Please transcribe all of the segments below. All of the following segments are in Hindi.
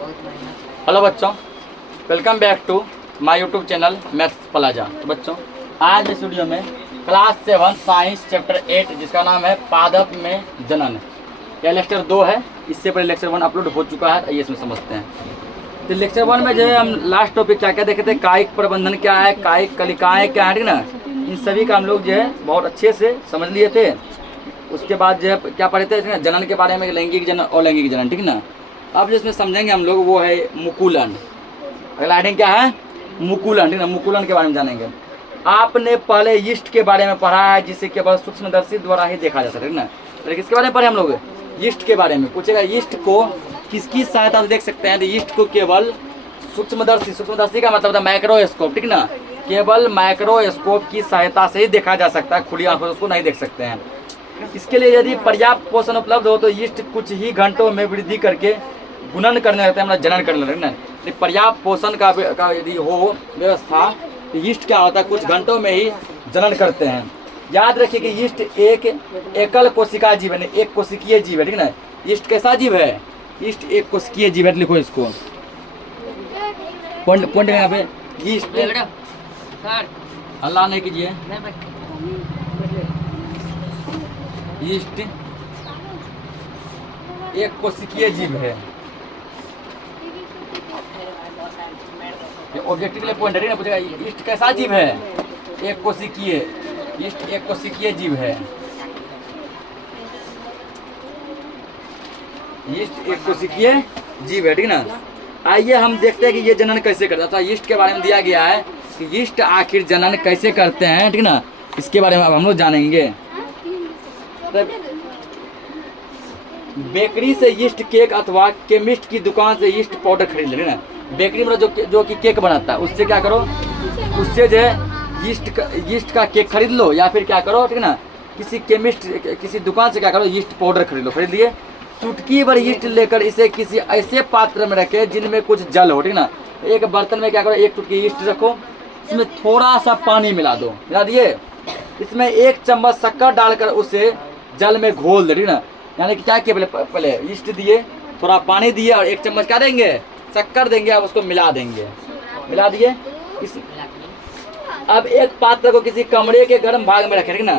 हेलो बच्चों, welcome back to my YouTube channel Maths Plaza. तो बच्चों, आज इस वीडियो में क्लास 7 साइंस चैप्टर 8 जिसका नाम है पादप में जनन, यह लेक्चर 2 है। इससे पहले लेक्चर 1 अपलोड हो चुका है, आइए इसमें समझते हैं। तो लेक्चर 1 में जो है हम लास्ट टॉपिक क्या क्या देखे थे, कायिक प्रबंधन क्या है, कायिक कलिकाएँ क्या है, ठीक ना, इन सभी का हम लोग जो है बहुत अच्छे से समझ लिए थे। उसके बाद जो है क्या पढ़े थे, जनन के बारे में, लैंगिक जनन और लैंगिक जनन, ठीक ना। अब जिसमें समझेंगे हम लोग वो है मुकुलन। अगला हेडिंग क्या है, मुकुलन, ठीक ना। मुकुलन के बारे में जानेंगे। आपने पहले यीस्ट के बारे में पढ़ा है जिसे केवल सूक्ष्मदर्शी द्वारा ही देखा जा सकता है, ठीक ना। तो किसके बारे में पढ़े हम लोग, यीस्ट के बारे में। पूछेगा यीस्ट को किसकी सहायता से देख सकते हैं, तो यीस्ट को केवल सूक्ष्मदर्शी, सूक्ष्मदर्शी का मतलब था माइक्रोस्कोप, ठीक ना। केवल माइक्रोस्कोप की सहायता से ही देखा जा सकता है, खुली आंखों से उसको नहीं देख सकते हैं। इसके लिए यदि पर्याप्त पोषण उपलब्ध हो तो यीस्ट कुछ ही घंटों में वृद्धि करके गुणन करने लगता है, मतलब जनन करने लगता है। यदि पर्याप्त पोषण का यदि हो व्यवस्था तो यीस्ट क्या होता है, कुछ घंटों में ही जनन करते हैं। याद रखिए कि यीस्ट एक एकल कोशिका जीव है, एक कोशिकीय जीव है, ठीक ना। यीस्ट कैसा जीव है, यीस्ट एक कोशिकीय जीव है। लिखो इसको पॉइंट यहाँ पे, यीस्ट अल्लाह नहीं कीजिए, यीस्ट एक कोशिकीय जीव है। ऑब्जेक्टिव पॉइंट है ना, पूछेगा यीस्ट कैसा जीव है, एक कोशिकीय, यीस्ट एक कोशिकीय जीव है। यीस्ट एक कोशिकीय जीव है, ठीक ना। आइए हम देखते हैं कि ये जनन कैसे करता है। यीस्ट के बारे में दिया गया है कि यीस्ट आखिर जनन कैसे करते हैं, ठीक ना। इसके बारे में अब हम लोग जानेंगे। बेकरी से यीस्ट केक अथवा केमिस्ट की दुकान से यीस्ट पाउडर खरीद ले, ना। बेकरी मतलब जो कि केक बनाता है, उससे क्या करो, उससे जो है यीस्ट का केक खरीद लो, या फिर क्या करो, ठीक ना, किसी केमिस्ट किसी दुकान से क्या करो, यीस्ट पाउडर खरीद लो। खरीद लिए, चुटकी भर यीस्ट लेकर इसे किसी ऐसे पात्र में रखे जिनमें कुछ जल हो, ठीक ना। एक बर्तन में क्या करो, एक चुटकी यीस्ट रखो, इसमें थोड़ा सा पानी मिला दो, मिला दिए, इसमें 1 चम्मच शक्कर डालकर उसे जल में घोल दे, ठीक ना। यानी कि क्या किया, पहले यीस्ट दिए, थोड़ा पानी दिए और 1 चम्मच क्या देंगे, शक्कर देंगे। अब उसको मिला देंगे, मिला दिए। अब एक पात्र को किसी कमरे के गर्म भाग में रखें, ठीक ना।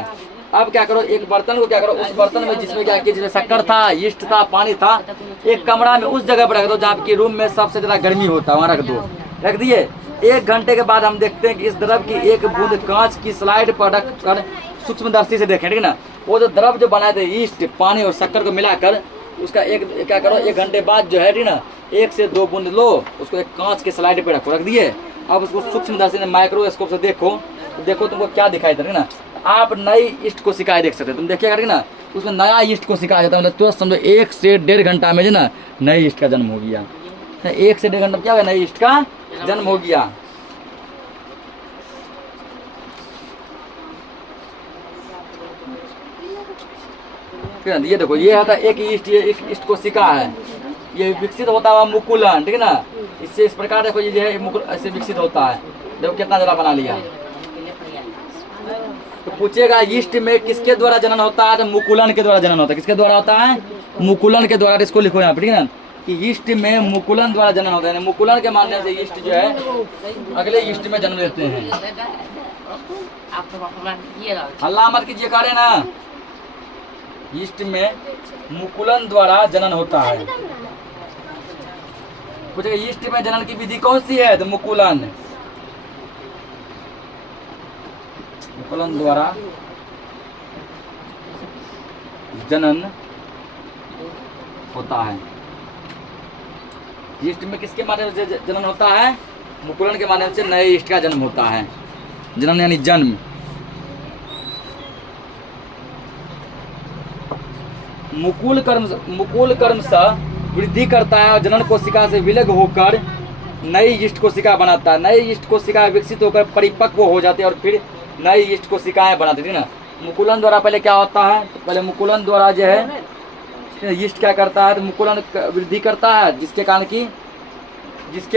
अब क्या करो, एक बर्तन को क्या करो, उस बर्तन में जिसमें क्या किया, जिसमें शक्कर था, यीस्ट था, पानी था, एक कमरा में उस जगह पर रख दो जहाँ की रूम में सबसे ज़्यादा गर्मी होता है, वहाँ रख दो। रख दिए। 1 घंटे के बाद हम देखते हैं कि इस द्रव की एक बूंद कांच की स्लाइड पर रखकर सूक्ष्मदर्शी से देखें, ठीक ना। वो जो द्रव जो बनाए थे यीस्ट, पानी और शक्कर को मिलाकर, उसका एक क्या करो, 1 घंटे बाद जो है, ठीक ना, 1 से 2 बूंद लो, उसको एक कांच के स्लाइड पे रखो, रख दिए। अब उसको सूक्ष्मदर्शी ने माइक्रोस्कोप से देखो, तो देखो तुमको क्या दिखाई देता है ना। आप नई यीस्ट कोशिकाएं देख सकते हो, तुम देखिएगा, ठीक ना, उसमें नया यीस्ट कोशिका आ जाता है। मतलब तुरंत समझो 1 से 1.5 घंटा में जो ना नई यीस्ट का जन्म हो गया। 1 से 1.5 घंटा क्या हो गया, नई यीस्ट का जन्म हो गया। ये देखो, ये होता है एक यीस्ट, ये एक यीस्ट कोशिका है, ये विकसित होता हुआ मुकुलन, ठीक है ना। इससे इस प्रकार देखो, ये जो है मुकुल ऐसे विकसित होता है। देखो कितना जरा बना लिया। तो पूछेगा यीस्ट में किसके द्वारा जनन होता है, तो मुकुलन के द्वारा जनन होता है। किसके द्वारा होता है, मुकुलन के द्वारा। इसको लिखो यहाँ पे, ठीक है ना, कि यीस्ट में मुकुलन द्वारा जनन होता है। मुकुलन के मानने से यीस्ट जो है अगले यीस्ट में जन्म लेते हैं। हल्ला मत कीजिए, करे ना। यीस्ट में मुकुलन द्वारा जनन होता है। पूछेगा यीस्ट में जनन की विधि कौन सी है, तो मुकुलन, मुकुलन द्वारा जनन होता है। यीस्ट में किसके माध्यम से जनन होता है, मुकुलन के माध्यम से नए यीस्ट का जन्म होता है। जनन यानी जन्म। मुकुल कर्म से वृद्धि करता है और जनन कोशिका से विलग होकर नई यीस्ट कोशिका बनाता है। नई यीस्ट कोशिका विकसित होकर परिपक्व हो जाती है और फिर नई यीस्ट कोशिकाएं बनाती है ना। मुकुलन द्वारा पहले क्या होता है, तो पहले मुकुलन द्वारा जो है यीस्ट क्या करता है, तो मुकुलन वृद्धि करता है, जिसके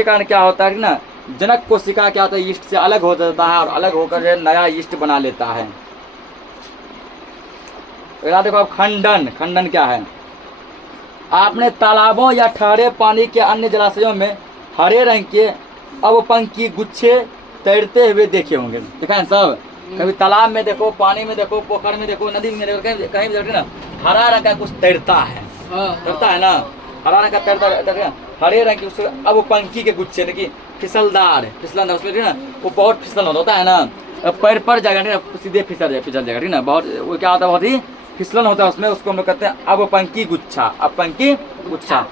कारण क्या होता है ना, जनक कोशिका क्या होता है, यीस्ट से अलग हो जाता है और अलग होकर जो है नया यीस्ट बना लेता है। देखो अब खंडन क्या है, आपने तालाबों या ठहरे पानी के अन्य जलाशयों में हरे रंग के अवपंखी गुच्छे तैरते हुए देखे होंगे। देखा है सब, कभी तालाब में देखो, पानी में देखो, पोखर में देखो, नदी में देखो, कहीं भी देखो ना हरा रंग का कुछ तैरता है, तैरता है ना, हरा रंग का तैरता, हरे रंग की उससे अवपंखी के गुच्छे देखिए, फिसलदार उसमें ना वो बहुत फिसल होता है ना, पैर पर जाएगा ना सीधे फिसल जाएगा ठीक ना, बहुत वो क्या होता है, बहुत ही फिसलन होता है उसमें, उसको हम लोग कहते हैं अवपंखी गुच्छा, अपंखी गुच्छा।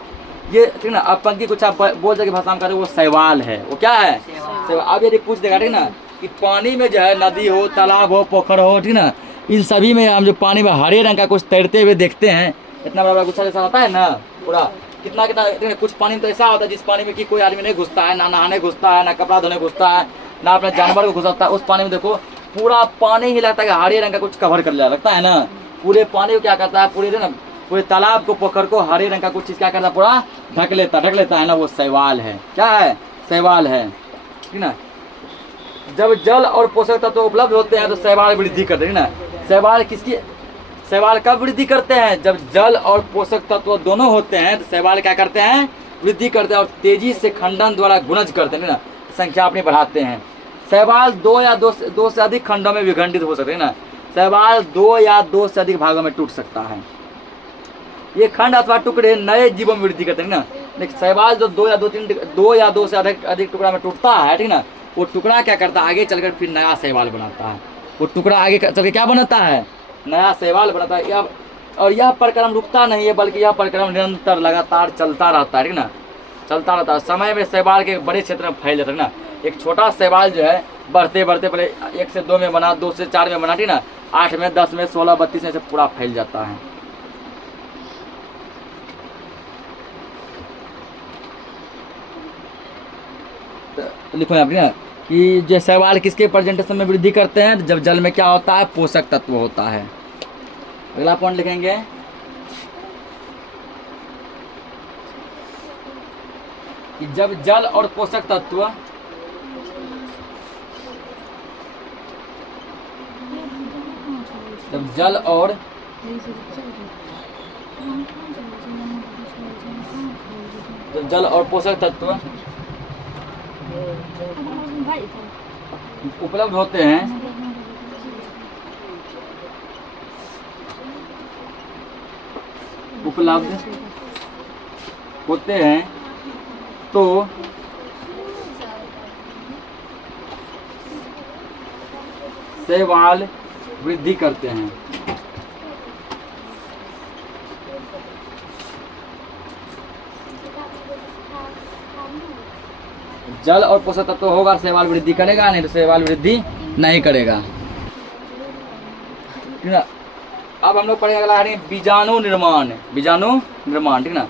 ये ठीक ना, अपंखी गुच्छा बोल जाए भाषा में कहते हैं वो शैवाल है। वो क्या है? शैवाल। अब यदि पूछ देगा ठीक ना कि पानी में जो है नदी हो, तालाब हो, पोखर हो ठीक ना, इन सभी में हम जो पानी में हरे रंग का कुछ तैरते हुए देखते हैं, इतना बड़ा गुच्छा जैसा होता है ना पूरा, कितना कितना कुछ पानी में तो ऐसा होता है जिस पानी में कि कोई आदमी नहीं घुसता है, ना नहाने घुसता है, ना कपड़ा धोने घुसता है, ना अपने जानवर को घुसता है, उस पानी में देखो पूरा पानी ही लगता है कि हरे रंग का कुछ कवर कर लिया लगता है ना, पूरे पानी को क्या करता है, पूरे तालाब को, पोखर को हरे रंग का कुछ चीज क्या करता है, पूरा ढक लेता है ना, वो शैवाल है। क्या है? शैवाल है ठीक ना। जब जल और पोषक तत्व उपलब्ध होते हैं तो शैवाल वृद्धि करते हैं ना। शैवाल कब वृद्धि करते हैं? जब जल और पोषक तत्व दोनों होते हैं तो शैवाल क्या करते हैं? वृद्धि करते हैं और तेजी से खंडन द्वारा गुणज करते हैं ना, संख्या अपनी बढ़ाते हैं। शैवाल दो से अधिक खंडों में विखंडित हो सकते हैं ना। शैवाल 2 या 2 से अधिक भागों में टूट सकता है। ये खंड अथवा टुकड़े नए जीवों में वृद्धि करते हैं ना। लेकिन शैवाल जो 2 या 2 से अधिक टुकड़ा में टूटता है ठीक ना, वो टुकड़ा क्या करता है, आगे चलकर फिर नया शैवाल बनाता है। वो टुकड़ा आगे चल के क्या बनाता है? नया शैवाल बनाता है। और यह परिक्रम रुकता नहीं है, बल्कि यह परिक्रम निरंतर लगातार चलता रहता है ठीक ना, चलता रहता है। समय में शैवाल के बड़े क्षेत्र में फैल जाता है ना। एक छोटा शैवाल जो है बढ़ते पहले 1 से 2 में बना, 2 से 4 में बना ठीक ना, 8 में, 10 में, 16, 32 में से पूरा फैल जाता है। तो लिखो यहाँ पर ना कि जो शैवाल किसके प्रेजेंटेशन में वृद्धि करते हैं? जब जल में क्या होता है? पोषक तत्व होता है। अगला पॉइंट लिखेंगे कि जब जल और पोषक तत्व पोषक तत्व उपलब्ध होते हैं तो शैवाल वृद्धि करते हैं। जल और पोषक तत्व होगा, शैवाल वृद्धि करेगा, नहीं तो शैवाल वृद्धि नहीं करेगा। ठीक ना। अब हम लोग पढ़ेंगे अगला बीजाणु निर्माण ठीक ना।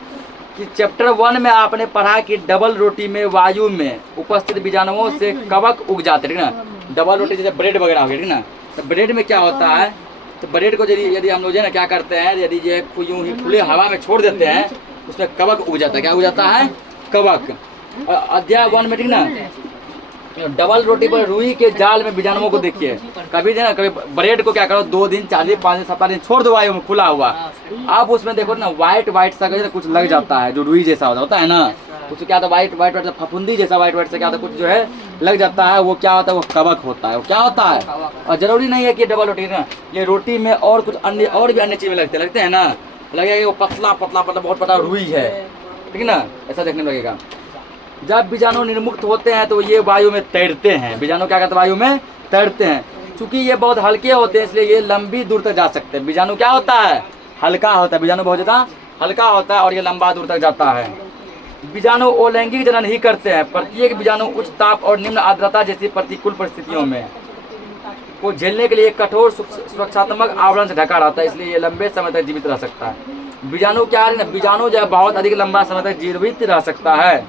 कि चैप्टर 1 में आपने पढ़ा कि डबल रोटी में वायु में उपस्थित बीजाणुओं से कवक उग जाते ठीक ना। डबल रोटी जैसे ब्रेड वगैरह हो गया ठीक ना, तो ब्रेड में क्या होता है, तो ब्रेड को यदि हम लोग जो है ना क्या करते हैं, यदि जो यूं ही खुले हवा में छोड़ देते हैं उसमें कवक उग जाता है। क्या उग जाता है? कवक। अध्याय 1 में ठीक ना, डबल रोटी पर रुई के जाल में बीजाणुओं को देखिए। कभी ना कभी ब्रेड को क्या करो, 2 दिन, 4 दिन, 5 दिन, 7 दिन छोड़ दो वायु में खुला हुआ, आप उसमें देखो ना व्हाइट सा कुछ लग जाता है, जो रुई जैसा होता है ना, उससे क्या होता है, व्हाइट फफूंदी जैसा व्हाइट से क्या होता है, कुछ जो है लग जाता है, वो क्या होता है, वो कवक होता है। वो क्या होता है? और जरूरी नहीं है कि डबल रोटी ना, ये रोटी में और कुछ और भी अन्य चीजें लगते हैं ना, लगेगा वो पतला बहुत बड़ा रुई है ठीक ना, ऐसा देखने लगेगा। जब बीजाणु निर्मुक्त होते हैं तो ये वायु में तैरते हैं। बीजाणु क्या करते हैं? वायु में तैरते हैं। चूंकि ये बहुत हल्के होते हैं इसलिए ये लंबी दूर तक जा सकते हैं। बीजाणु क्या होता है? हल्का होता है। बीजाणु बहुत ज़्यादा हल्का होता है और ये लंबा दूर तक जाता है। बीजाणु अलैंगिक जनन ही करते हैं। प्रत्येक बीजाणु उच्च ताप और निम्न आर्द्रता जैसी प्रतिकूल परिस्थितियों में को झेलने के लिए एक कठोर सुरक्षात्मक आवरण से ढका रहता है, इसलिए ये लंबे समय तक जीवित रह सकता है। बीजाणु क्या है ना, बीजाणु जो है बहुत अधिक लंबा समय तक जीवित रह सकता है।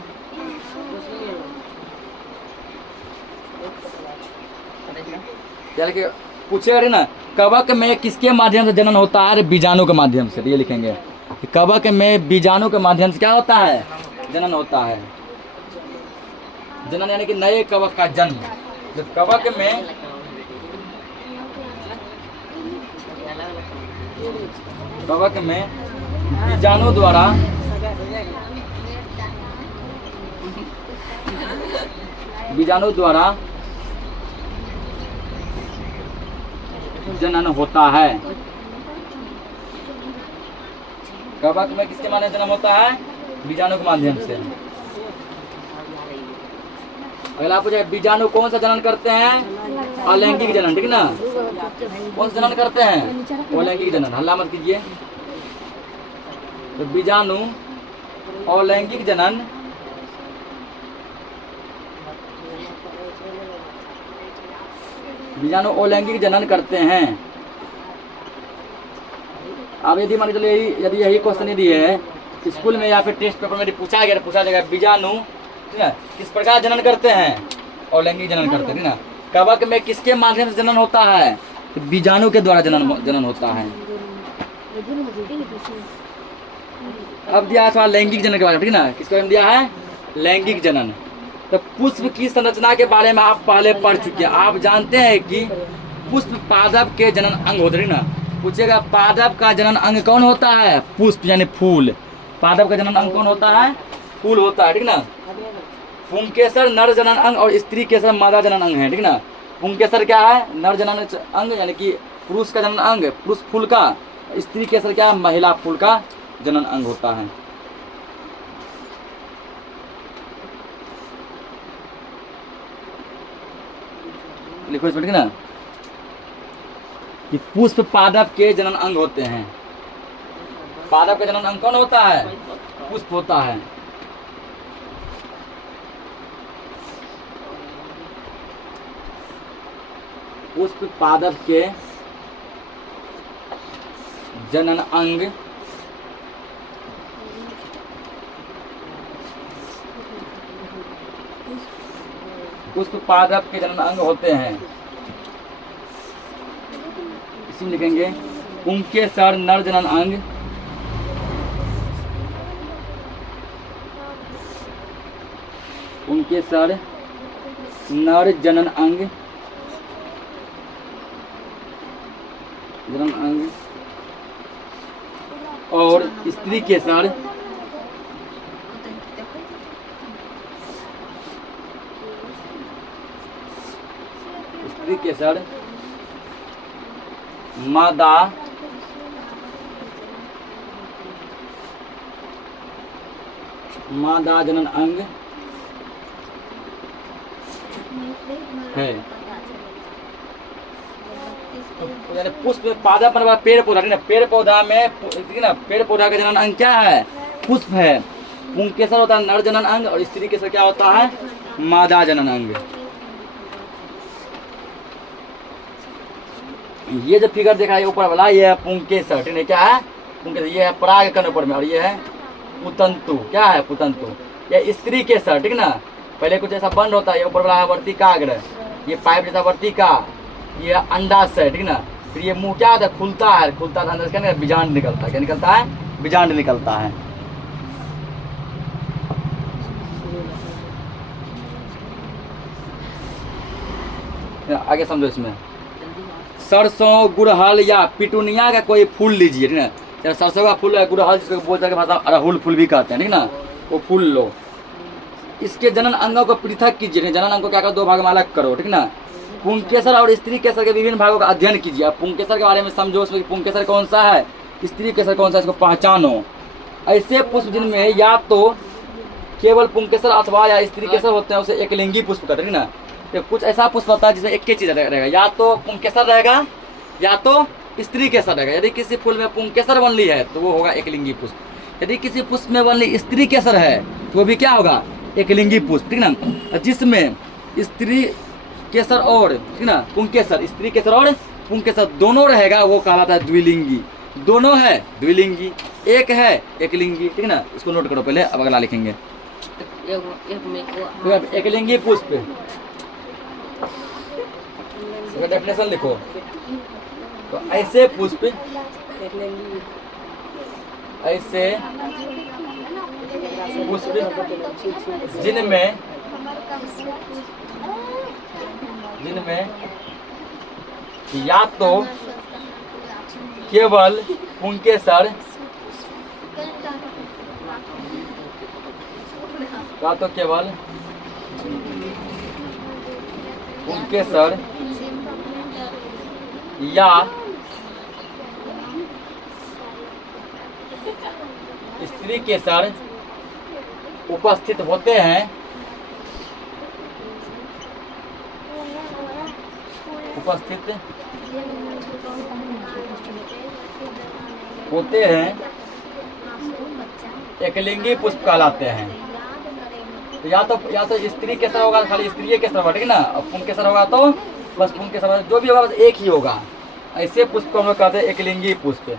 पूछेगा ना, कवक में किसके माध्यम से जनन होता है? बीजाणु के माध्यम से। ये लिखेंगे कि कवक में बीजाणु के माध्यम से क्या होता है? जनन होता है। जनन यानी कि नए कवक का जन्म। जब कवक में बीजाणु द्वारा जनन होता है। कवक में किसके माध्यम से जन्म होता है? बीजाणु के माध्यम से। अगला पूछा, बीजाणु कौन सा जनन करते हैं? अलैंगिक जनन, ठीक ना? कौन सा जनन करते हैं? अलैंगिक जनन। हल्ला मत कीजिए। तो बीजाणु अलैंगिक जनन अलैंगिक जनन करते हैं। अब यदि मान के चलिए यदि यही क्वेश्चन यदि है स्कूल में या फिर टेस्ट पेपर में पूछा गया, पूछा जाएगा बीजाणु ठीक है किस प्रकार जनन करते हैं? अलैंगिक जनन करते हैं, ठीक ना? कवक में किसके माध्यम से जनन होता है? तो बीजाणु के द्वारा जनन होता है। अब दिया था लैंगिक जनन के बारे में, ठीक ना? किसके बारे में दिया है? लैंगिक जनन। तो पुष्प की संरचना के बारे में आप पहले पढ़ चुके हैं। आप जानते हैं कि पुष्प पादप के जनन अंग होते हैं ना? पूछेगा पादप का जनन अंग कौन होता है? पुष्प यानी फूल। पादप का जनन अंग कौन होता है? फूल होता है, ठीक ना? पुंकेसर नर जनन अंग और स्त्री केसर मादा जनन अंग है, ठीक ना? पुंकेसर क्या है? नर जनन अंग यानी कि पुरुष का जनन अंग, पुरुष फूल का। स्त्री केसर क्या है? महिला फूल का जनन अंग होता है। लिखो इसमें, ठीक ना? कि पुष्प पादप के जनन अंग होते हैं। पादप का जनन अंग कौन होता है? पुष्प होता है। पुष्प पादप के जनन अंग पुष्प पादप के जनन अंग होते हैं। इसी में लिखेंगे पुंकेसर नर जनन अंग, पुंकेसर नर जनन अंग और स्त्री केसर मादा जनन अंग है। यानी पुष्प पादप मतलब पेड़ पौधा, ठीक ना? पेड़ पौधा में ठीक ना? पेड़ पौधा का जनन अंग क्या है? पुष्प है। पुंकेसर होता है नर जनन अंग और स्त्री केसर क्या होता है? मादा जनन अंग। ये जो फिगर देखा है ऊपर वाला, ये है पुंकेसर, ठीक है? क्या है? पुंकेसर। ये है पराग कण ऊपर में और ये है पुतंतु। क्या है? पुतंतु। ये स्त्री केसर, ठीक ना? पहले कुछ ऐसा बंद होता है, ये ऊपर वाला है वर्तिकाग्र, ये पाइप जैसा वर्तिका, ये अंडाशय, ठीक ना? फिर ये मुंह क्या होता है? खुलता है, खुलता है अंदर क्या बीजांड निकलता है। क्या निकलता है? बीजांड निकलता है। आगे समझो। इसमें सरसों, गुड़हल या पिटूनिया का कोई फूल लीजिए, ठीक ना? सरसों का फूल है, गुड़हल जिसको बोलते हैं भाषा अड़हुल फूल भी कहते हैं, ठीक ना? वो फूल लो, इसके जनन अंगों को पृथक कीजिए। जनन अंगों को क्या करो? दो भाग में अलग करो, ठीक ना? पुंकेसर और स्त्री केसर के विभिन्न भागों का अध्ययन कीजिए। आप पुंकेसर के बारे में समझो, उसमें पुंकेसर कौन सा है, स्त्री केसर कौन सा है, इसको पहचानो। ऐसे पुष्प जिनमें या तो केवल पुंकेसर अथवा या स्त्री केसर होते हैं उसे एकलिंगी पुष्प कहते हैं, ठीक ना? तो कुछ ऐसा पुष्प होता है जिसमें एक ही चीज रहेगा, या तो पुंकेसर रहेगा या तो स्त्री केसर रहेगा। यदि किसी फूल में पुंकेसर बनली है तो वो होगा एकलिंगी पुष्प। यदि किसी पुष्प में बनली स्त्री केसर है तो वो भी क्या होगा? एकलिंगी पुष्प, ठीक ना? जिसमें स्त्री केसर और ठीक ना पुंकेसर, स्त्री केसर और पुंकेसर दोनों रहेगा वो कहलाता है द्विलिंगी। दोनों है द्विलिंगी, एक है एकलिंगी, ठीक ना? इसको नोट करो पहले, अब अगला लिखेंगे। एकलिंगी पुष्प डेफिनेशन लिखो। तो ऐसे पुष्प, ऐसे पुष्प जिनमें या तो केवल पुंकेसर का तो केवल पुंकेसर या स्त्री केसर उपस्थित होते हैं, एकलिंगी पुष्प कहलाते हैं। तो या तो स्त्री केसर होगा, खाली स्त्री केसर होगा, ठीक है ना। और पुंकेसर होगा तो बस पुंकेसर, जो भी होगा बस एक ही होगा। ऐसे पुष्प को हम लोग कहते हैं एकलिंगी पुष्प,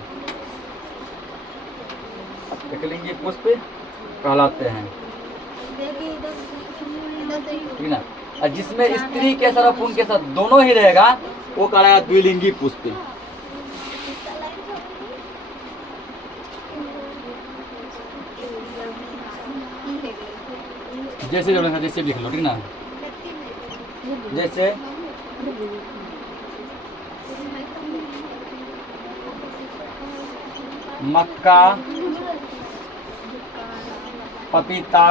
एकलिंगी पुष्प कहलाते हैं, ठीक है ना। और जिसमें स्त्री केसर और पुंकेसर दोनों ही रहेगा वो कहलाएगा द्विलिंगी पुष्प। जैसे जैसे लिख लो, ठीक ना। जैसे मक्का, पपीता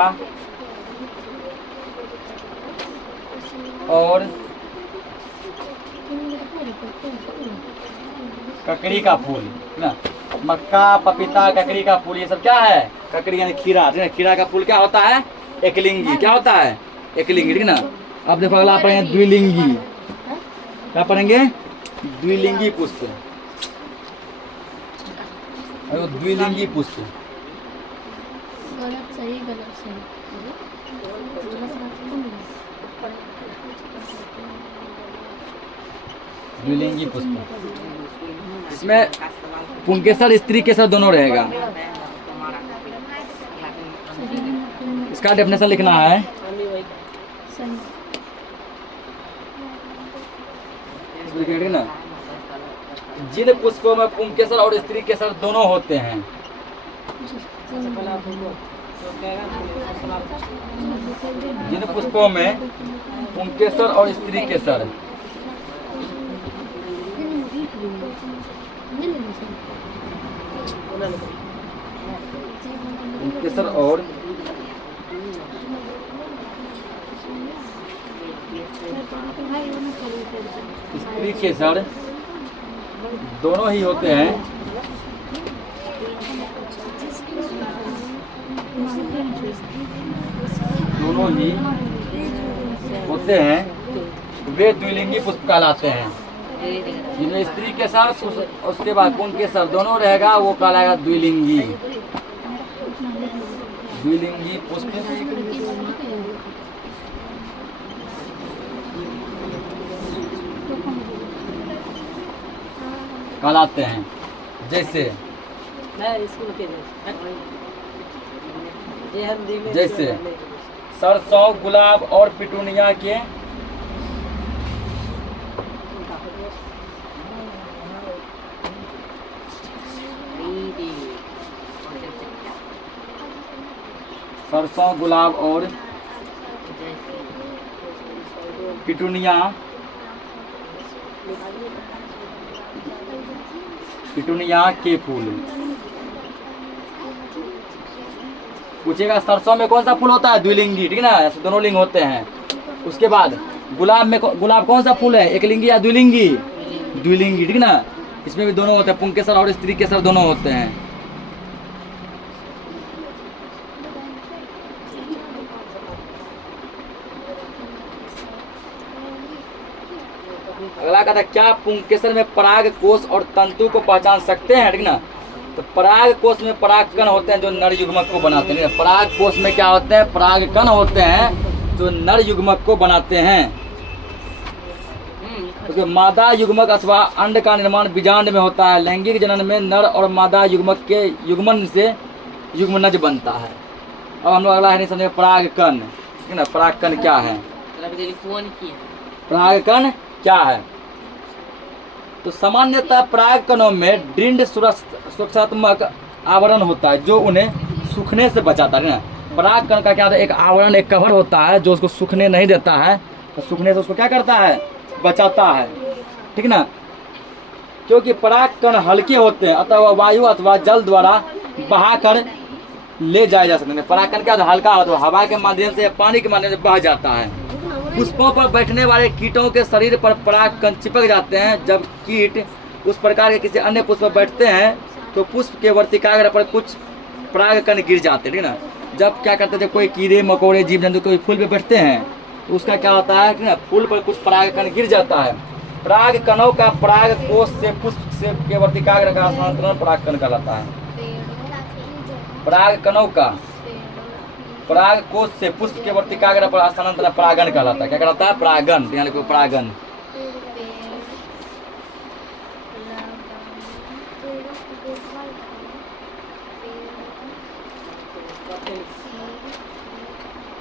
और ककड़ी का फूल ना। मक्का, पपीता, ककड़ी का फूल, ये सब क्या है? ककड़ी यानी खीरा, ठीक है। खीरा का फूल क्या होता है? एकलिंगी। क्या होता है? एकलिंगी, ठीक ना। अब देखो अगला पढ़ेंगे द्विलिंगी। क्या पढ़ेंगे? द्विलिंगी पुष्प, द्विलिंगी पुष्प। गलत सही, गलत सही। द्विलिंगी पुष्प, इसमें पुंकेसर स्त्री केसर दोनों रहेगा। इसका डेफिनेशन लिखना है। ना, जिन पुष्पों में पुंकेसर और स्त्री केसर दोनों होते हैं, जिन पुष्पों में पुंकेसर और स्त्री केसर पुंकेसर और स्त्री केसर दोनों ही होते हैं, दोनों ही होते हैं, वे द्विलिंगी पुष्प कहलाते हैं। जिनमें स्त्री केसर उसके बाद पुंकेसर दोनों रहेगा वो कहलाएगा द्विलिंगी, द्विलिंगी पुष्प कहलाते हैं। जैसे सरसों, गुलाब और पिटूनिया के सरसों, गुलाब और पिटूनिया के फूल। पूछेगा सरसों में कौन सा फूल होता है? द्विलिंगी, ठीक है ना। दोनों लिंग होते हैं। उसके बाद गुलाब में गुलाब कौन सा फूल है? एकलिंगी या द्विलिंगी? द्विलिंगी, ठीक है ना। इसमें भी दोनों होते हैं, पुंकेसर और स्त्री केसर दोनों होते हैं। अगला कहता है क्या पुंकेसर में पराग कोष और तंतु को पहचान सकते हैं, ठीक ना। तो पराग कोष में पराग कण होते हैं जो नर युग्मक को बनाते हैं। पराग कोष में क्या होते हैं? पराग कण होते हैं जो नर युग्मक को बनाते हैं। क्योंकि मादा युग्मक अथवा अंड का निर्माण बीजांड में होता है। लैंगिक जनन में नर और मादा युग्मक के युग्मन से युग्मनज बनता है। अब हम लोग अगला है नहीं समझे पराग कण, ठीक है ना। पराग कण क्या है? पराग कण क्या है? तो सामान्यतः पराग कणों में दृढ़ सुरक्षात्मक आवरण होता है जो उन्हें सूखने से बचाता है ना। पराग कण का क्या होता है? एक आवरण, एक कवर होता है जो उसको सूखने नहीं देता है। तो सूखने से उसको क्या करता है? बचाता है, ठीक ना। क्योंकि पराग कण हल्के होते हैं अतः वह वायु अथवा जल द्वारा बहाकर ले जाए जा सकते हैं। परागकण क्या होता है? हल्का होता है, हवा के माध्यम से या पानी के माध्यम से बह जाता है। पुष्पों पर बैठने वाले कीटों के शरीर पर परागकण चिपक जाते हैं। जब कीट उस प्रकार के किसी अन्य पुष्प पर बैठते हैं तो पुष्प के वर्तिकाग्र पर कुछ परागकण गिर जाते हैं, ठीक ना। जब क्या करते हैं, जब कोई कीड़े मकोड़े जीव जंतु कोई फूल पे बैठते हैं तो उसका क्या होता है कि ना, फूल पर कुछ परागकण गिर जाता है। परागकणों का पराग कोश से पुष्प से के वर्तिकाग्र का स्थानांतरण परागकण कहलाता है। परागकणों का पराग कोश से पुष्प के वर्तिकाग्र पर स्थानांतरण परागण कहलाता है। क्या कहलाता है? परागण। यहाँ लिखो परागण।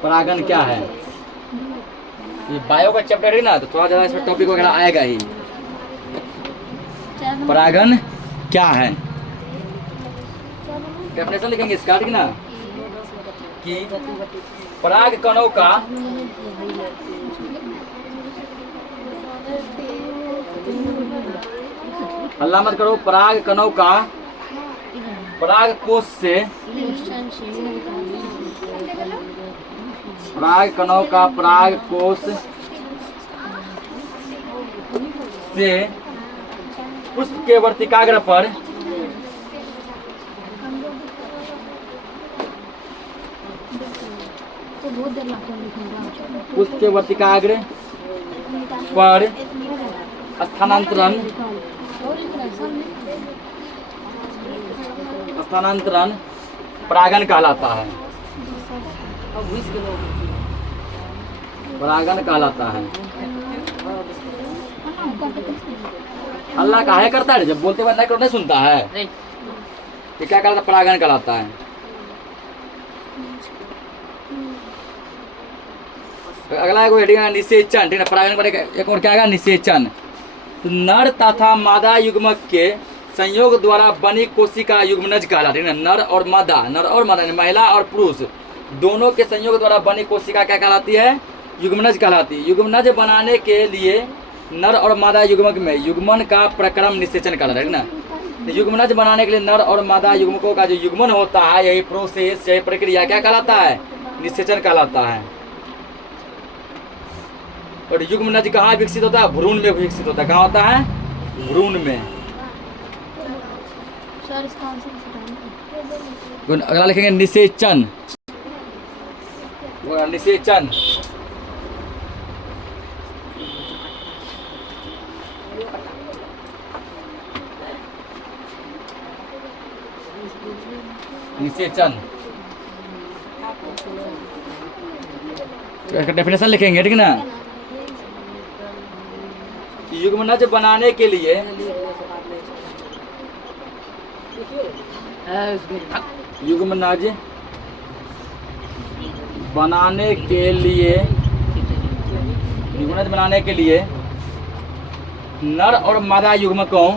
परागण क्या है? ये बायो का चैप्टर है ना, तो थोड़ा ज़्यादा इसमें टॉपिक वगैरह आएगा ही। परागण क्या है? डेफिनेशन लिखेंगे इसका, ठीक ना, कि परागकणों का हल्ला मत करो। परागकणों का परागकोश से परागकणों का परागकोश से पुष्प के वर्तिकाग्र पर पुष्प के वर्तिकाग्र पर स्थानांतरण परागण कहलाता है। परागण कहलाता है। अल्लाह काहे करता है? जब बोलते वक्त नहीं सुनता है, ये क्या कहलाता है? परागण कहलाता है। अगला एक हेडिंग है निषेचन, ठीक है। परागण पर एक और क्या आएगा? निषेचन। तो नर तथा मादा युग्मक के संयोग द्वारा बनी कोशिका युग्मनज कहलाती है। नर और मादा, महिला और पुरुष दोनों के संयोग द्वारा बनी कोशिका क्या कहलाती है? युग्मनज कहलाती है। युग्मनज बनाने के लिए नर और मादा युग्मक में युग्मन का प्रक्रम निषेचन कहलाता है ना। तो युग्मनज बनाने के लिए नर और मादा युग्मकों का जो युग्मन होता है, यही प्रोसेस, यही प्रक्रिया क्या कहलाता है? निषेचन कहलाता है। और युग्मनज कहाँ विकसित होता है? भ्रूण में विकसित होता है। कहाँ होता है? भ्रूण में। अगला लिखेंगे निषेचन। निषेचन निषेचन इसका डेफिनेशन लिखेंगे, ठीक है ना। युग्मनज बनाने के लिए युग्मनज बनाने के लिए नर और मादा युग्मकों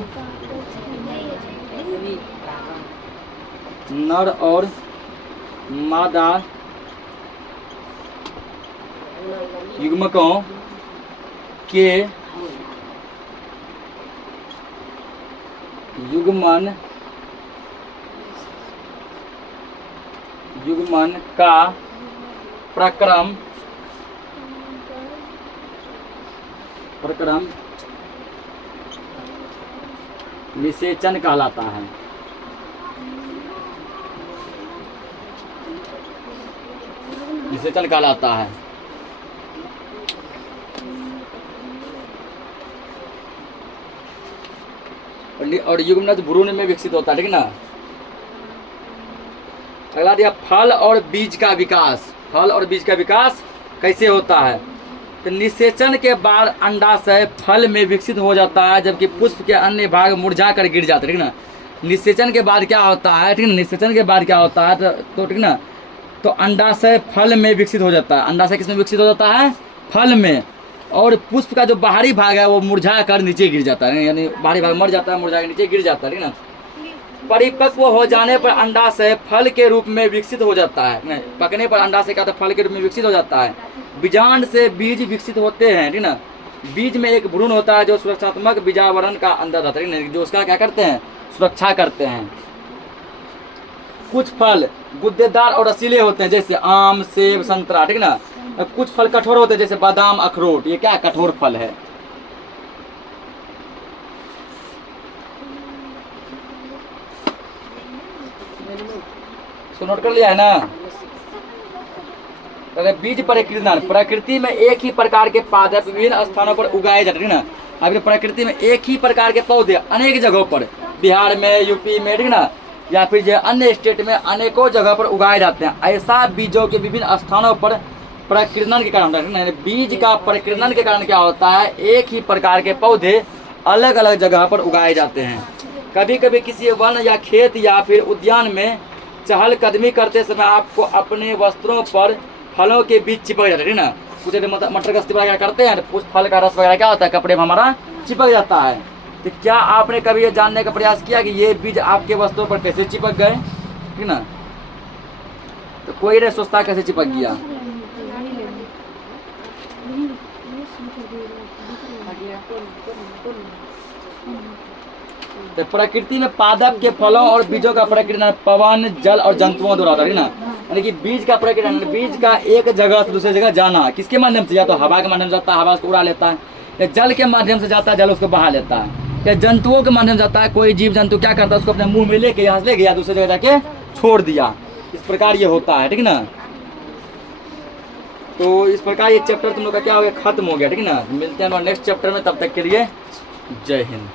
के युग्मन का प्रक्रम निषेचन कहलाता है। निषेचन कहलाता है। और युग्मनज भ्रूण में विकसित होता है, ठीक ना। अगला दिया फल और बीज का विकास। फल और बीज का विकास कैसे होता है? तो निषेचन के बाद अंडाशय फल में विकसित हो जाता है, जबकि पुष्प के अन्य भाग मुरझा कर गिर जाते हैं, ठीक ना। निषेचन के बाद क्या होता है, ठीक ना, निषेचन के बाद क्या होता है तो ठीक ना, तो अंडाशय फल में विकसित हो जाता है। अंडाशय किस में विकसित हो जाता है? फल में। और पुष्प का जो बाहरी भाग है वो मुरझा कर नीचे गिर जाता है, यानी बाहरी भाग मर जाता है, मुरझा कर नीचे गिर जाता है, ठीक ना। परिपक्व हो जाने पर अंडाशय फल के रूप में विकसित हो जाता है। पकने पर अंडाशय क्या होता है? फल के रूप में विकसित हो जाता है। बीजांड से बीज विकसित होते हैं, ठीक ना। बीज में एक भ्रूण होता है जो सुरक्षात्मक बीजावरण का अंदर रहता है, जो उसका क्या करते हैं? सुरक्षा करते हैं। कुछ फल गुद्देदार और रसीले होते हैं, जैसे आम, सेब, संतरा, ठीक ना। कुछ फल कठोर होते हैं, जैसे बादाम, अखरोट। ये क्या कठोर फल है। सो नोट कर लिया है ना। अरे बीज प्रकीर्णन, प्रकृति में एक ही प्रकार के पादप विभिन्न स्थानों पर उगाए जाते हैं ना। अभी प्रकृति में एक ही प्रकार के पौधे अनेक जगहों पर, बिहार में, यूपी में, ठीक ना, या फिर जो अन्य स्टेट में अनेकों जगह पर उगाए जाते हैं। ऐसा बीजों के विभिन्न स्थानों पर प्रकीर्णन के कारण होता है। बीज का प्रकीर्णन के कारण क्या होता है, एक ही प्रकार के पौधे अलग अलग जगह पर उगाए जाते हैं। कभी कभी किसी वन या खेत या फिर उद्यान में चहलकदमी करते समय आपको अपने वस्त्रों पर फलों के बीच चिपक जाते हैं ना। कुछ मटर गश्ती वगैरह करते हैं, कुछ फल का रस वगैरह क्या होता है, कपड़े में हमारा चिपक जाता है। तो क्या आपने कभी ये जानने का प्रयास किया कि ये बीज आपके वस्त्रों पर कैसे चिपक गए, ठीक ना। तो कोई नहीं सोचता कैसे चिपक गया। तो प्रकृति में पादप के फलों और बीजों का प्रकीर्णन पवन, जल और जंतुओं द्वारा होता है ना। यानी कि बीज का प्रकीर्णन, बीज का एक जगह से दूसरी जगह जाना किसके माध्यम से, या तो हवा के माध्यम से जाता है, हवा उसको उड़ा लेता है, या जल के माध्यम से जाता है, जल उसको बहा लेता है, या जंतुओं के माध्यम से जाता है, कोई जीव जंतु क्या करता है उसको अपने मुंह में लेके यहाँ से ले गया, दूसरी जगह जाके छोड़ दिया। इस प्रकार ये होता है, ठीक ना। तो इस प्रकार ये चैप्टर तुम लोग का क्या हो गया, खत्म हो गया, ठीक ना। मिलते हैं नेक्स्ट चैप्टर में, तब तक के लिए जय हिंद।